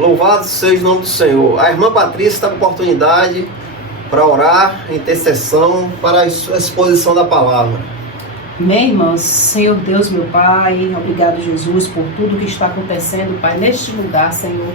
Louvado seja o nome do Senhor. A irmã Patrícia está com oportunidade para orar, intercessão, para a exposição da palavra. Amém, irmãos. Senhor Deus, meu Pai, obrigado, Jesus, por tudo que está acontecendo, Pai, neste lugar, Senhor.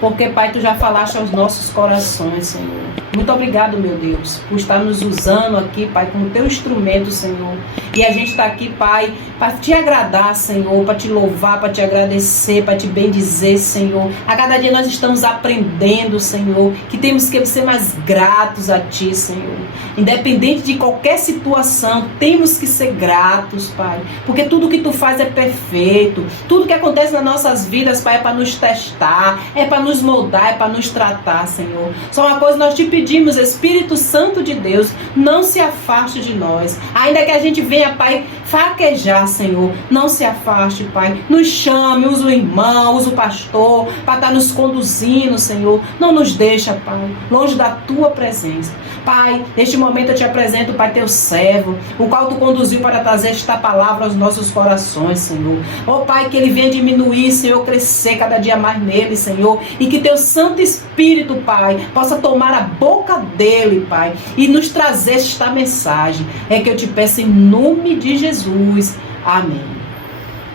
Porque, Pai, Tu já falaste aos nossos corações, Senhor. Muito obrigado, meu Deus, por estar nos usando aqui, Pai, como Teu instrumento, Senhor. E a gente está aqui, Pai, para Te agradar, Senhor, para Te louvar, para Te agradecer, para Te bendizer, Senhor. A cada dia nós estamos aprendendo, Senhor, que temos que ser mais gratos a Ti, Senhor. Independente de qualquer situação, temos que ser gratos, Pai. Porque tudo que Tu faz é perfeito. Tudo que acontece nas nossas vidas, Pai, é para nos testar, é para nos moldar, é para nos tratar, Senhor. Só uma coisa nós Te pedimos, Espírito Santo de Deus, não se afaste de nós. Ainda que a gente venha, Pai, fraquejar, Senhor, não se afaste, Pai. Nos chame, usa o irmão, usa o pastor, para estar nos conduzindo, Senhor. Não nos deixa, Pai, longe da Tua presença. Pai, neste momento eu Te apresento, Pai, Teu servo, o qual Tu conduziu para trazer esta palavra aos nossos corações, Senhor. Ó, Pai, que ele venha diminuir, Senhor, crescer cada dia mais nele, Senhor, e que Teu Santo Espírito, Pai, possa tomar a boca dele, Pai, e nos trazer esta mensagem. É que eu Te peço em nome de Jesus. Amém.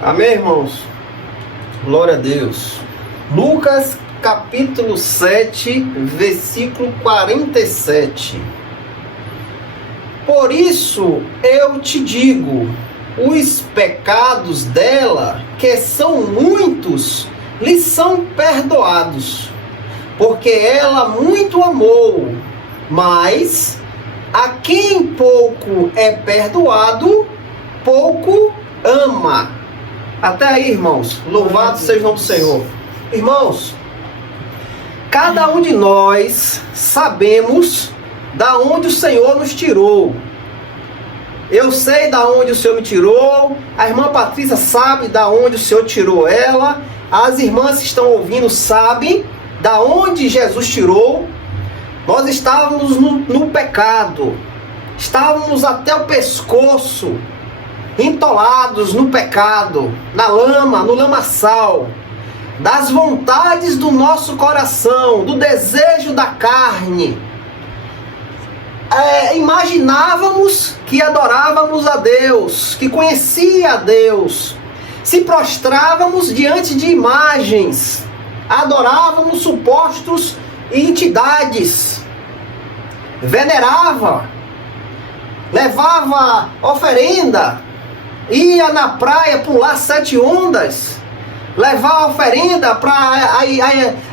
Amém, irmãos? Glória a Deus. Lucas capítulo 7, versículo 47. Por isso eu te digo, os pecados dela, que são muitos, lhe são perdoados, porque ela muito amou, mas a quem pouco é perdoado, pouco ama. Até aí, irmãos. Louvado seja o nome do Senhor. Irmãos, cada um de nós sabemos da onde o Senhor nos tirou. Eu sei da onde o Senhor me tirou. A irmã Patrícia sabe da onde o Senhor tirou ela. As irmãs que estão ouvindo sabem da onde Jesus tirou. Nós estávamos no pecado. Estávamos até o pescoço, entolados no pecado, na lama, no lamaçal, das vontades do nosso coração, do desejo da carne. Imaginávamos que adorávamos a Deus, que conhecia a Deus, se prostrávamos diante de imagens, adorávamos supostos entidades, venerava, levava oferenda, ia na praia pular 7 ondas, levar oferenda para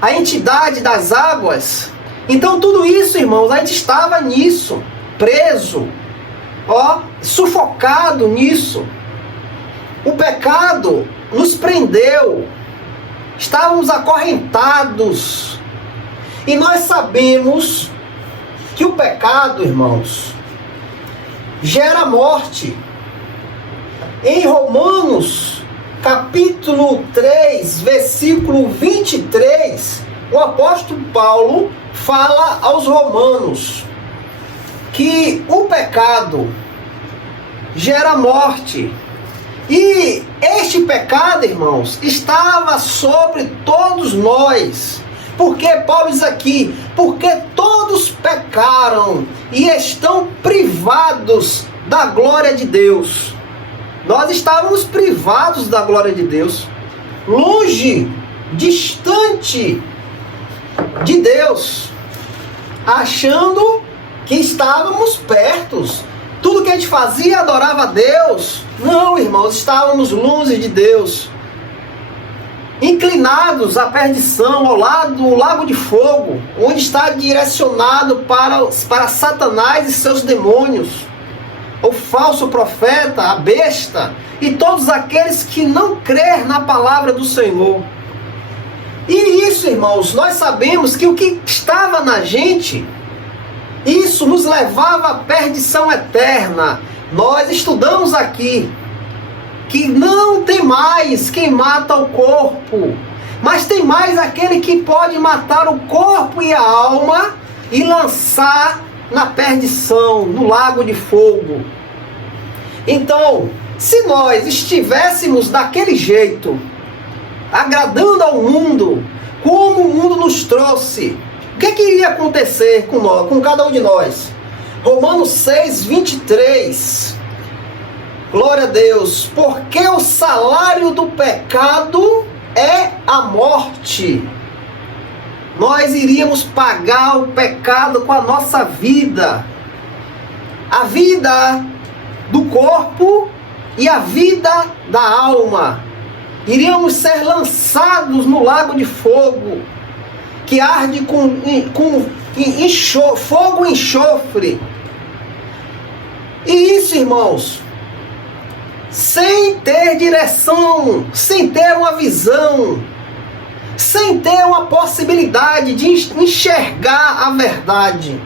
a entidade das águas. Então tudo isso, irmãos, a gente estava nisso, preso, sufocado nisso. O pecado nos prendeu, estávamos acorrentados. E nós sabemos que o pecado, irmãos, gera morte. Em Romanos, capítulo 3, versículo 23, o apóstolo Paulo fala aos romanos que o pecado gera morte. E este pecado, irmãos, estava sobre todos nós. Porque Paulo diz aqui, porque todos pecaram e estão privados da glória de Deus. Nós estávamos privados da glória de Deus, longe, distante de Deus, achando que estávamos perto. Tudo que a gente fazia adorava a Deus. Não, irmãos, estávamos longe de Deus, inclinados à perdição, ao lado do lago de fogo, onde está direcionado para Satanás e seus demônios, o falso profeta, a besta e todos aqueles que não crêem na palavra do Senhor. E isso, irmãos, nós sabemos que o que estava na gente, isso nos levava à perdição eterna. Nós estudamos aqui que não tem mais quem mata o corpo, mas tem mais aquele que pode matar o corpo e a alma e lançar na perdição, no lago de fogo. Então, se nós estivéssemos daquele jeito, agradando ao mundo, como o mundo nos trouxe. O que iria acontecer com nós, com cada um de nós? Romanos 6, 23. Glória a Deus. Porque o salário do pecado é a morte. Nós iríamos pagar o pecado com a nossa vida. A vida do corpo e a vida da alma. Iríamos ser lançados no lago de fogo, que arde com fogo e enxofre. E isso, irmãos, sem ter direção, sem ter uma visão, sem ter uma possibilidade de enxergar a verdade.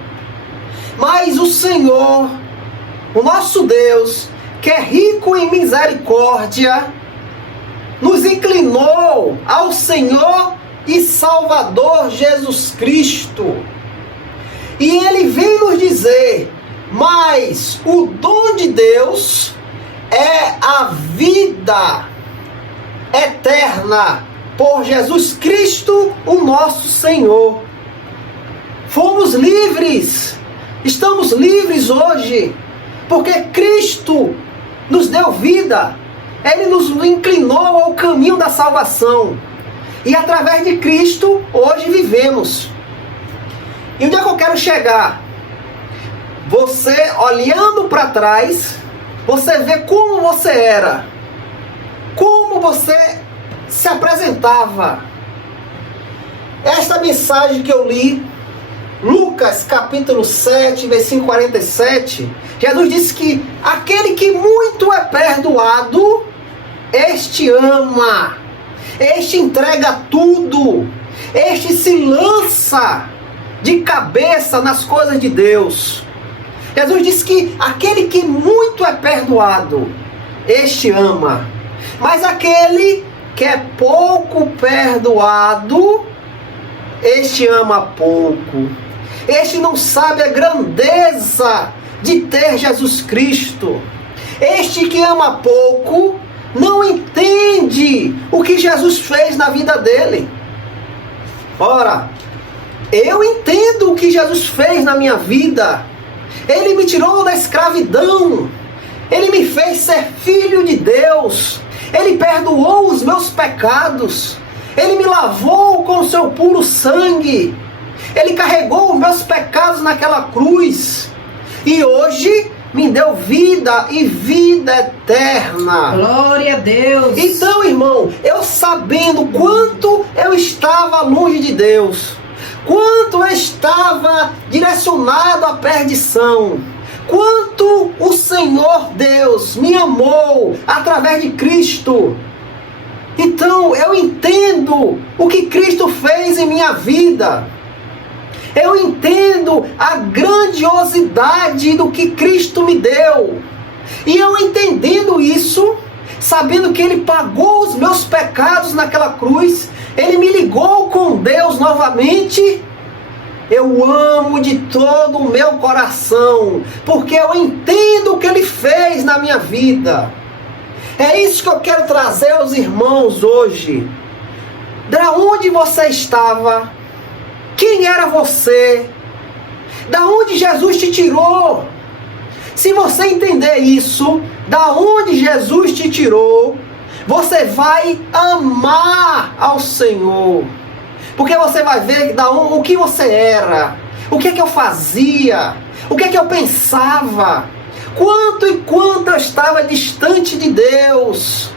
Mas o Senhor, o nosso Deus, que é rico em misericórdia, nos inclinou ao Senhor e Salvador Jesus Cristo. E Ele vem nos dizer: mas o dom de Deus é a vida eterna por Jesus Cristo, o nosso Senhor. Fomos livres, estamos livres hoje, porque Cristo nos deu vida. Ele nos inclinou ao caminho da salvação. E através de Cristo, hoje vivemos. E onde é que eu quero chegar? Você, olhando para trás, você vê como você era. Como você se apresentava. Esta mensagem que eu li, Lucas capítulo 7, versículo 47, Jesus disse que aquele que muito é perdoado, este ama, este entrega tudo, este se lança de cabeça nas coisas de Deus. Jesus disse que aquele que muito é perdoado, este ama, mas aquele que é pouco perdoado, este ama pouco. Este não sabe a grandeza de ter Jesus Cristo. Este que ama pouco não entende o que Jesus fez na vida dele. Ora, eu entendo o que Jesus fez na minha vida. Ele me tirou da escravidão. Ele me fez ser filho de Deus. Ele perdoou os meus pecados. Ele me lavou com o seu puro sangue. Ele carregou os meus pecados naquela cruz. E hoje me deu vida e vida eterna. Glória a Deus. Então, irmão, eu sabendo quanto eu estava longe de Deus, quanto eu estava direcionado à perdição, quanto o Senhor Deus me amou através de Cristo. Então eu entendo o que Cristo fez em minha vida. Eu entendo a grandiosidade do que Cristo me deu. E eu entendendo isso, sabendo que Ele pagou os meus pecados naquela cruz, Ele me ligou com Deus novamente, eu amo de todo o meu coração, porque eu entendo o que Ele fez na minha vida. É isso que eu quero trazer aos irmãos hoje. Da onde você estava? Quem era você? Da onde Jesus te tirou? Se você entender isso, da onde Jesus te tirou, você vai amar ao Senhor. Porque você vai ver o que você era, o que é que eu fazia, o que é que eu pensava, quanto e quanto eu estava distante de Deus.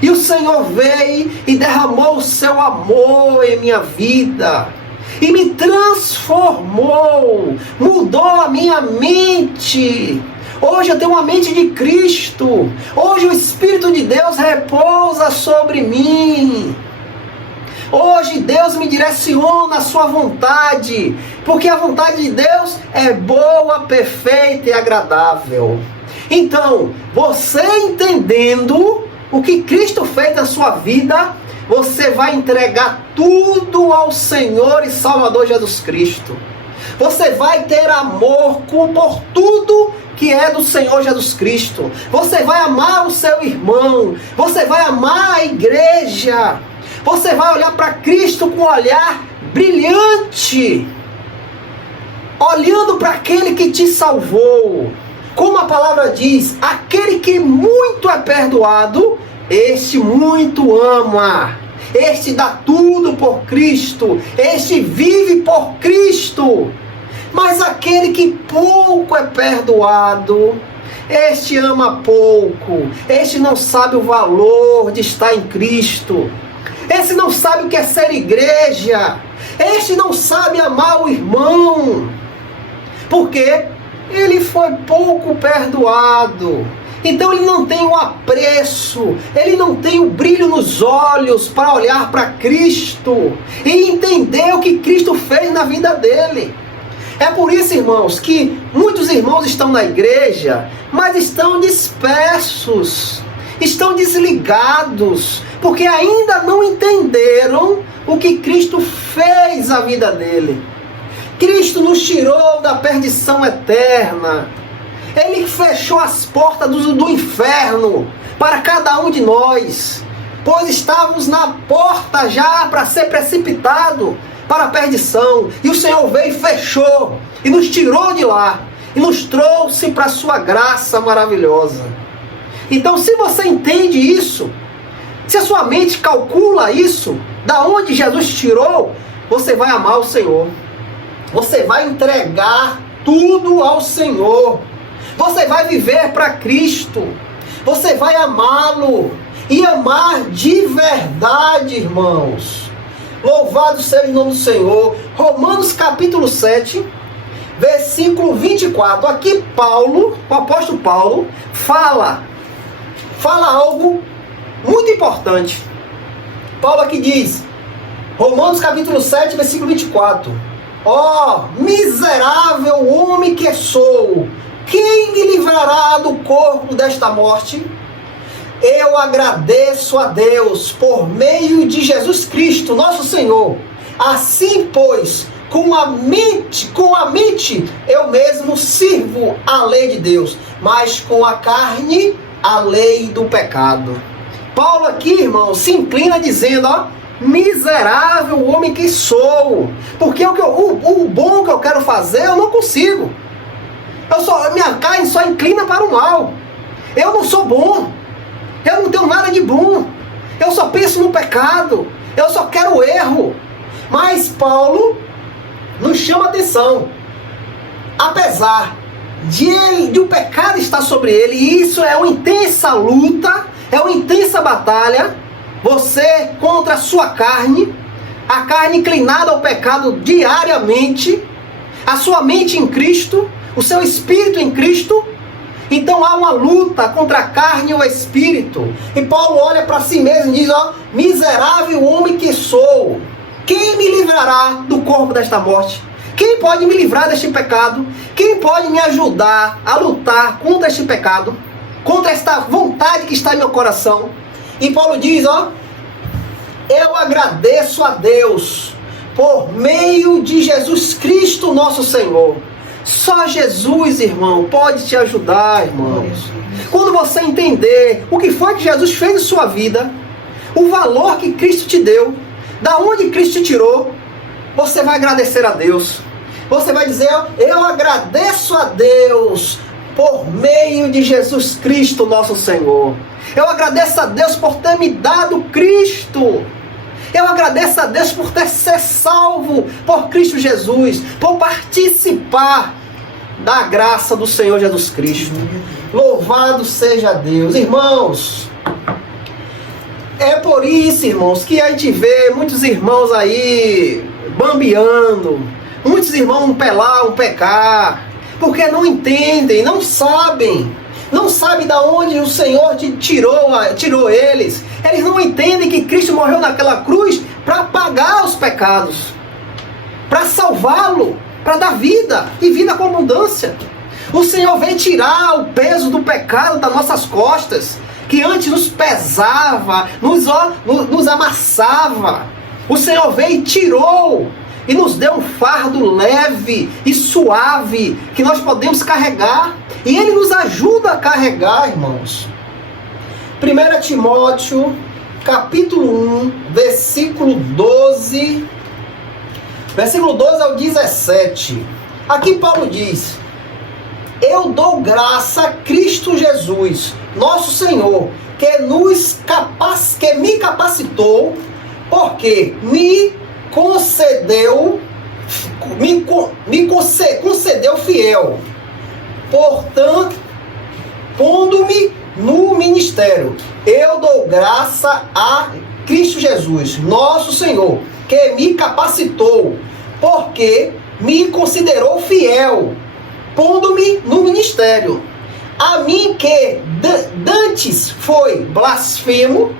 E o Senhor veio e derramou o seu amor em minha vida. E me transformou, mudou a minha mente. Hoje eu tenho uma mente de Cristo. Hoje o Espírito de Deus repousa sobre mim. Hoje Deus me direciona a sua vontade, porque a vontade de Deus é boa, perfeita e agradável. Então, você entendendo o que Cristo fez na sua vida, você vai entregar tudo ao Senhor e Salvador Jesus Cristo. Você vai ter amor por tudo que é do Senhor Jesus Cristo. Você vai amar o seu irmão. Você vai amar a igreja. Você vai olhar para Cristo com um olhar brilhante, olhando para aquele que te salvou. Como a palavra diz, aquele que muito é perdoado, este muito ama. Este dá tudo por Cristo. Este vive por Cristo. Mas aquele que pouco é perdoado, este ama pouco. Este não sabe o valor de estar em Cristo. Este não sabe o que é ser igreja. Este não sabe amar o irmão. Por quê? Ele foi pouco perdoado. Então ele não tem o apreço, ele não tem o brilho nos olhos para olhar para Cristo e entender o que Cristo fez na vida dele. É por isso, irmãos, que muitos irmãos estão na igreja, mas estão dispersos, estão desligados, porque ainda não entenderam o que Cristo fez na vida dele. Cristo nos tirou da perdição eterna. Ele fechou as portas do inferno para cada um de nós, pois estávamos na porta já para ser precipitado para a perdição. E o Senhor veio e fechou, e nos tirou de lá, e nos trouxe para a sua graça maravilhosa. Então, se você entende isso, se a sua mente calcula isso, da onde Jesus tirou, você vai amar o Senhor. Você vai entregar tudo ao Senhor. Você vai viver para Cristo. Você vai amá-lo. E amar de verdade, irmãos. Louvado seja o nome do Senhor. Romanos capítulo 7, versículo 24. Aqui Paulo, o apóstolo Paulo, fala algo muito importante. Paulo aqui diz, Romanos capítulo 7, versículo 24. Ó, miserável homem que sou, quem me livrará do corpo desta morte? Eu agradeço a Deus por meio de Jesus Cristo, nosso Senhor. Assim, pois, com a mente eu mesmo sirvo a lei de Deus, mas com a carne a lei do pecado. Paulo aqui, irmão, se inclina dizendo, ó, miserável homem que sou, porque o bom que eu quero fazer eu não consigo. Minha carne só inclina para o mal. Eu não sou bom. Eu não tenho nada de bom. Eu só penso no pecado. Eu só quero o erro. Mas Paulo nos chama a atenção. Apesar de o pecado estar sobre ele, e isso é uma intensa luta, é uma intensa batalha, você contra a sua carne, a carne inclinada ao pecado diariamente, a sua mente em Cristo, o seu espírito em Cristo. Então há uma luta contra a carne e o espírito. E Paulo olha para si mesmo e diz, ó, miserável homem que sou, quem me livrará do corpo desta morte? Quem pode me livrar deste pecado? Quem pode me ajudar a lutar contra este pecado? Contra esta vontade que está em meu coração? E Paulo diz, ó, eu agradeço a Deus por meio de Jesus Cristo, nosso Senhor. Só Jesus, irmão, pode te ajudar, irmãos. Quando você entender o que foi que Jesus fez em sua vida, o valor que Cristo te deu, da onde Cristo te tirou, você vai agradecer a Deus. Você vai dizer, eu agradeço a Deus por meio de Jesus Cristo, nosso Senhor. Eu agradeço a Deus por ter me dado Cristo. Eu agradeço a Deus por ter sido salvo por Cristo Jesus, por participar da graça do Senhor Jesus Cristo. Louvado seja Deus. Irmãos, é por isso, irmãos, que a gente vê muitos irmãos aí bambeando, muitos irmãos um pelar, um pecar, porque não entendem, não sabem de onde o Senhor tirou eles. Eles não entendem que Cristo morreu naquela cruz para pagar os pecados, para salvá-lo, para dar vida, e vida com abundância. O Senhor veio tirar o peso do pecado das nossas costas, que antes nos pesava, nos amassava. O Senhor veio e tirou, e nos deu um fardo leve e suave, que nós podemos carregar. E Ele nos ajuda a carregar, irmãos. 1 Timóteo, capítulo 1, versículo 12 ao 17. Aqui Paulo diz: eu dou graça a Cristo Jesus, nosso Senhor, que me capacitou, porque me concedeu fiel, portanto, pondo-me no ministério. Eu dou graça a Cristo Jesus, nosso Senhor, que me capacitou, porque me considerou fiel, pondo-me no ministério. A mim que dantes foi blasfemo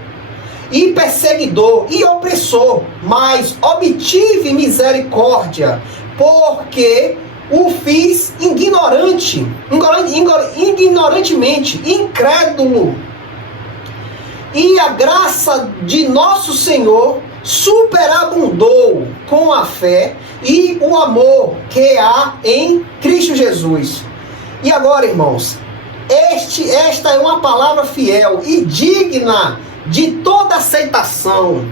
e perseguidor e opressor, mas obtive misericórdia, porque o fiz ignorantemente, incrédulo. E a graça de nosso Senhor superabundou com a fé e o amor que há em Cristo Jesus. E agora, irmãos, esta é uma palavra fiel e digna de toda aceitação,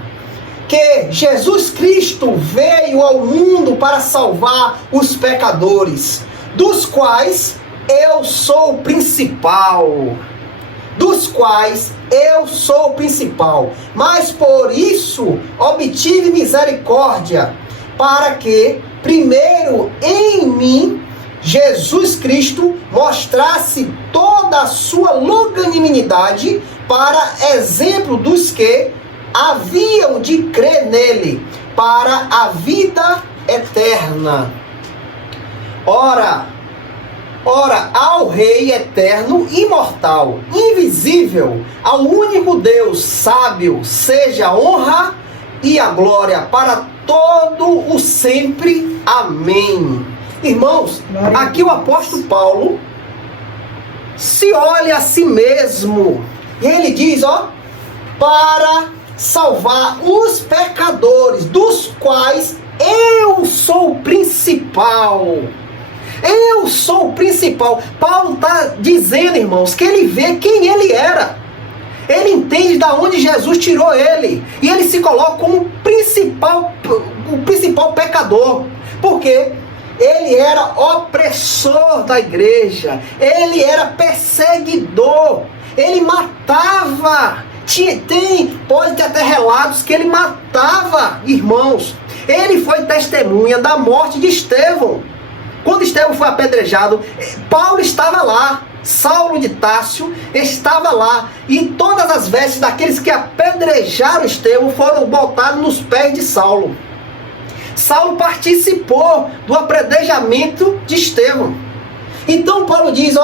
que Jesus Cristo veio ao mundo para salvar os pecadores, dos quais eu sou o principal. Mas por isso obtive misericórdia, para que primeiro em mim Jesus Cristo mostrasse toda a sua longanimidade, para exemplo dos que haviam de crer nele, para a vida eterna. Ora, ao Rei eterno, imortal, invisível, ao único Deus sábio, seja a honra e a glória para todo o sempre. Amém. Irmãos, aqui o apóstolo Paulo se olha a si mesmo e ele diz, para salvar os pecadores, dos quais eu sou o principal. Eu sou o principal. Principal. Paulo está dizendo, irmãos, que ele vê quem ele era. Ele entende de onde Jesus tirou ele. E ele se coloca como o principal pecador. Por quê? Ele era opressor da igreja. Ele era perseguidor. Ele matava. Pode ter até relatos que ele matava irmãos. Ele foi testemunha da morte de Estevão. Quando Estevão foi apedrejado, Paulo estava lá. Saulo de Társio estava lá. E todas as vestes daqueles que apedrejaram Estevão foram botadas nos pés de Saulo. Saulo participou do apedrejamento de Estevão. Então Paulo diz,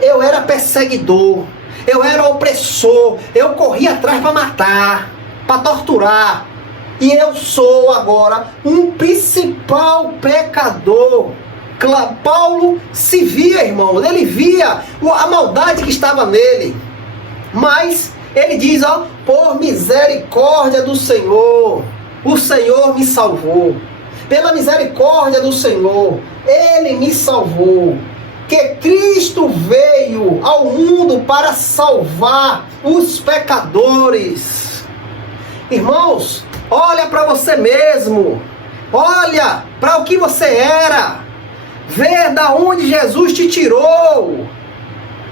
eu era perseguidor, eu era opressor, eu corria atrás para matar, para torturar. E eu sou agora um principal pecador. Paulo se via, irmão, ele via a maldade que estava nele. Mas ele diz, por misericórdia do Senhor, o Senhor me salvou. Pela misericórdia do Senhor, Ele me salvou. Que Cristo veio ao mundo para salvar os pecadores. Irmãos, olha para você mesmo. Olha para o que você era. Vê da onde Jesus te tirou.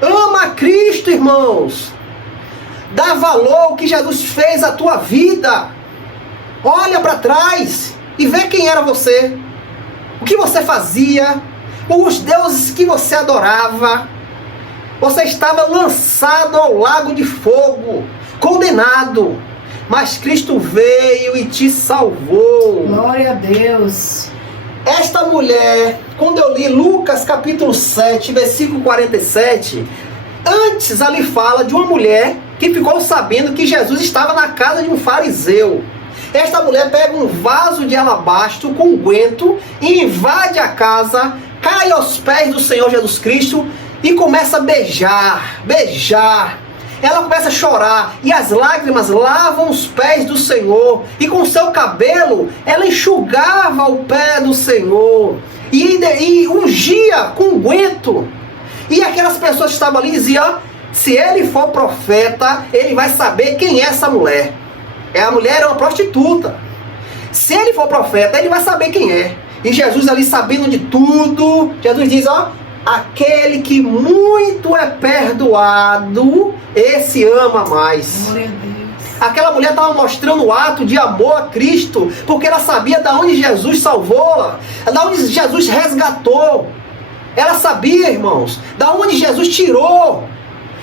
Ama Cristo, irmãos. Dá valor ao que Jesus fez à tua vida. Olha para trás e vê quem era você. O que você fazia. Os deuses que você adorava. Você estava lançado ao lago de fogo, condenado. Mas Cristo veio e te salvou. Glória a Deus. Esta mulher, quando eu li Lucas capítulo 7, versículo 47, antes ali fala de uma mulher que ficou sabendo que Jesus estava na casa de um fariseu. Esta mulher pega um vaso de alabastro com unguento e invade a casa, cai aos pés do Senhor Jesus Cristo e começa a beijar. Ela começa a chorar e as lágrimas lavam os pés do Senhor. E com seu cabelo, ela enxugava o pé do Senhor. E ungia com unguento. E aquelas pessoas que estavam ali diziam, se ele for profeta, ele vai saber quem é essa mulher. A mulher é uma prostituta. Se ele for profeta, ele vai saber quem é. E Jesus ali sabendo de tudo, Jesus diz, ó, aquele que muito é perdoado, esse ama mais. Glória a Deus. Aquela mulher estava mostrando o ato de amor a Cristo, porque ela sabia de onde Jesus salvou-la, de onde Jesus resgatou. Ela sabia, irmãos, da onde Jesus tirou,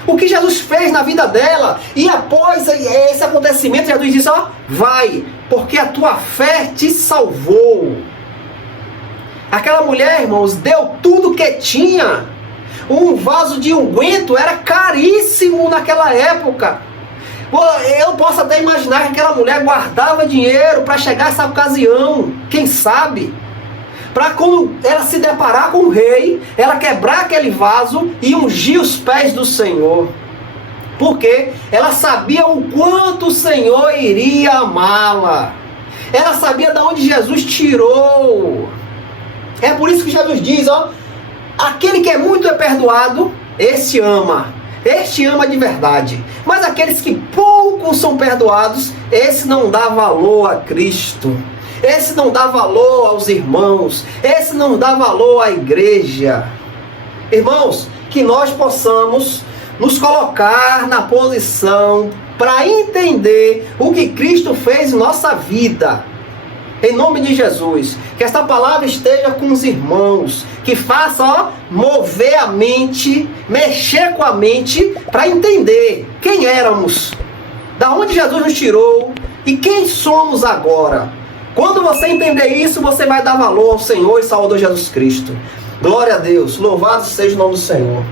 o que Jesus fez na vida dela. E após esse acontecimento, Jesus disse, ó, vai, porque a tua fé te salvou. Aquela mulher, irmãos, deu tudo que tinha. Um vaso de unguento era caríssimo naquela época. Eu posso até imaginar que aquela mulher guardava dinheiro para chegar a essa ocasião, quem sabe? Para quando ela se deparar com o rei, ela quebrar aquele vaso e ungir os pés do Senhor. Porque ela sabia o quanto o Senhor iria amá-la. Ela sabia de onde Jesus tirou. É por isso que Jesus diz, ó, aquele que é muito é perdoado, esse ama. Este ama de verdade. Mas aqueles que pouco são perdoados, esse não dá valor a Cristo. Esse não dá valor aos irmãos. Esse não dá valor à igreja. Irmãos, que nós possamos nos colocar na posição para entender o que Cristo fez em nossa vida. Em nome de Jesus, que esta palavra esteja com os irmãos, que faça, ó, mover a mente, mexer com a mente, para entender quem éramos, da onde Jesus nos tirou e quem somos agora. Quando você entender isso, você vai dar valor ao Senhor e Salvador Jesus Cristo. Glória a Deus, louvado seja o nome do Senhor.